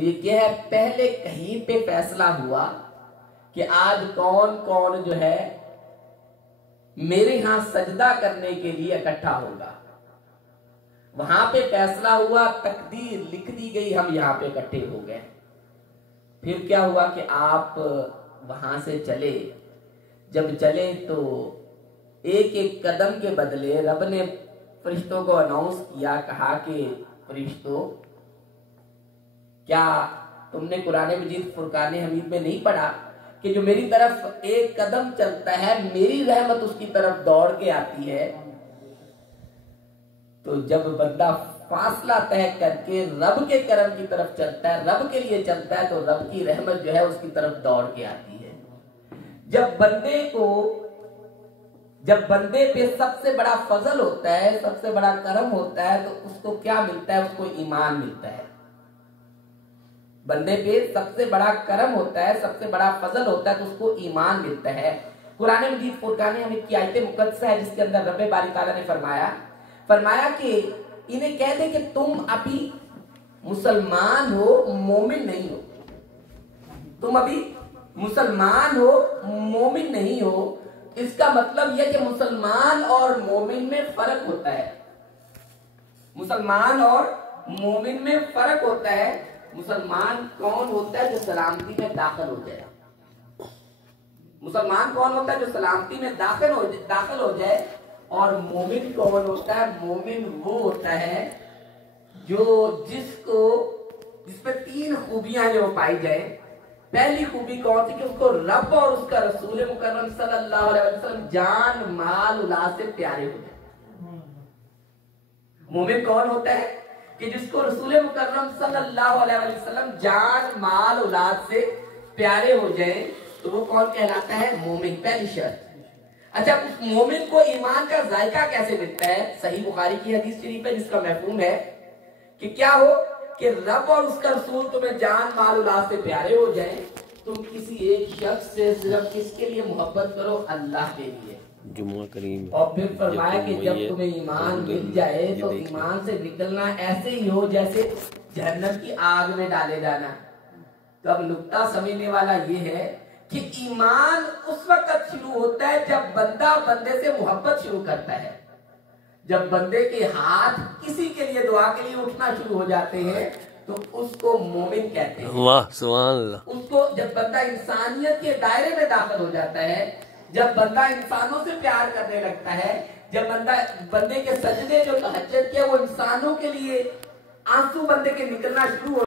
ये क्या है, पहले कहीं पे फैसला हुआ कि आज कौन कौन जो है मेरे यहां सजदा करने के लिए इकट्ठा होगा। वहां पे फैसला हुआ, तकदीर लिख दी गई, हम यहां पे इकट्ठे हो गए। फिर क्या हुआ कि आप वहां से चले। जब चले तो एक एक कदम के बदले रब ने फरिश्तों को अनाउंस किया, कहा कि फरिश्तों, क्या तुमने कुरान मजीद फुरकान हमीद में नहीं पढ़ा कि जो मेरी तरफ एक कदम चलता है मेरी रहमत उसकी तरफ दौड़ के आती है। तो जब बंदा फासला तय करके रब के करम की तरफ चलता है, रब के लिए चलता है, तो रब की रहमत जो है उसकी तरफ दौड़ के आती है। जब बंदे पे सबसे बड़ा फजल होता है, सबसे बड़ा करम होता है, तो उसको क्या मिलता है? उसको ईमान मिलता है। बंदे पे सबसे बड़ा करम होता है, सबसे बड़ा फजल होता है, तो उसको ईमान मिलता है। कुरान मजीद फुरकान हमीद की आयत मुकद्दसा है जिसके अंदर रब्बे बारी ताला ने फरमाया कि इन्हें कह दे कि तुम अभी मुसलमान हो, मोमिन नहीं हो। तुम अभी मुसलमान हो, मोमिन नहीं हो। इसका मतलब यह कि मुसलमान और मोमिन में फर्क होता है। मुसलमान और मोमिन में फर्क होता है। मुसलमान कौन होता है? जो सलामती में दाखिल हो जाए। मुसलमान कौन होता है? जो सलामती में दाखिल हो जाए। और मोमिन कौन होता है? मोमिन वो होता है जिसपे तीन खूबियां जो पाई जाए। पहली खूबी कौन सी? कि उसको रब और उसका रसूल मुकर्रम सल्लल्लाहु अलैहि वसल्लम जान माल औलाद से प्यारे हो जाए। मोमिन कौन होता है? कि जिसको रसूल मुकर्रम सल्लल्लाहु अलैहि वसल्लम जान माल औलाद से प्यारे हो जाए, तो वो कौन कहलाता है? मोमिन। पहली शर्त। अच्छा, उस मोमिन को ईमान का जायका कैसे मिलता है? सही बुखारी की हदीस शरीफ है जिसका मफहूम है कि क्या हो कि रब और उसका रसूल तुम्हें जान माल औलाद से प्यारे हो जाए। तुम किसी एक शख्स से सिर्फ किसके लिए मोहब्बत करो? अल्लाह के लिए। जुम्मा करीम। और फिर फरमाया कि जब तुम्हें ईमान मिल जाए तो ईमान से निकलना ऐसे ही हो जैसे जहन्नम की आग में डाले जाना। तो अब नुक्ता समझने वाला ये है कि ईमान उस वक्त शुरू होता है जब बंदा बंदे से मोहब्बत शुरू करता है। जब बंदे के हाथ किसी के लिए दुआ के लिए उठना शुरू हो जाते हैं तो उसको मोमिन कहते हैं। वाह सुभान अल्लाह। उसको जब बंदा इंसानियत के दायरे में दाखिल हो जाता है, जब बंदा इंसानों से प्यार करने लगता है, जब बंदे के सजदे जो तहज्जुद किया वो इंसानों के लिए आंसू बंदे के निकलना शुरू हो